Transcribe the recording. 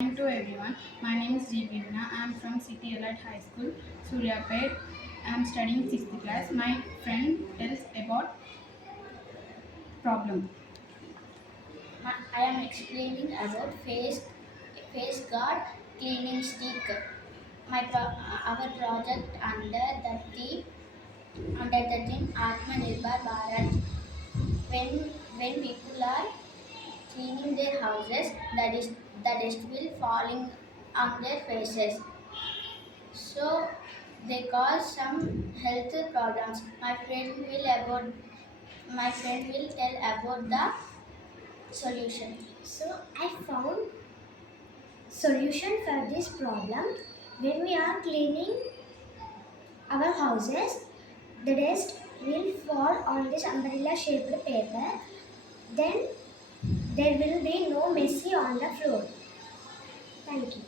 To everyone, my name is Jeevina. I am from City Elite High School, Suryapet. I am studying 6th class. My friend tells about problem. I am explaining about face guard cleaning stick. Our project under the theme Atmanirbhar Bharat. When people are cleaning their houses, the dust will falling on their faces. So they cause some health problems. My friend will tell about the solution. So I found solution for this problem. When we are cleaning our houses, the dust will fall on this umbrella shaped paper. Then there will be no messy on the floor. Thank you.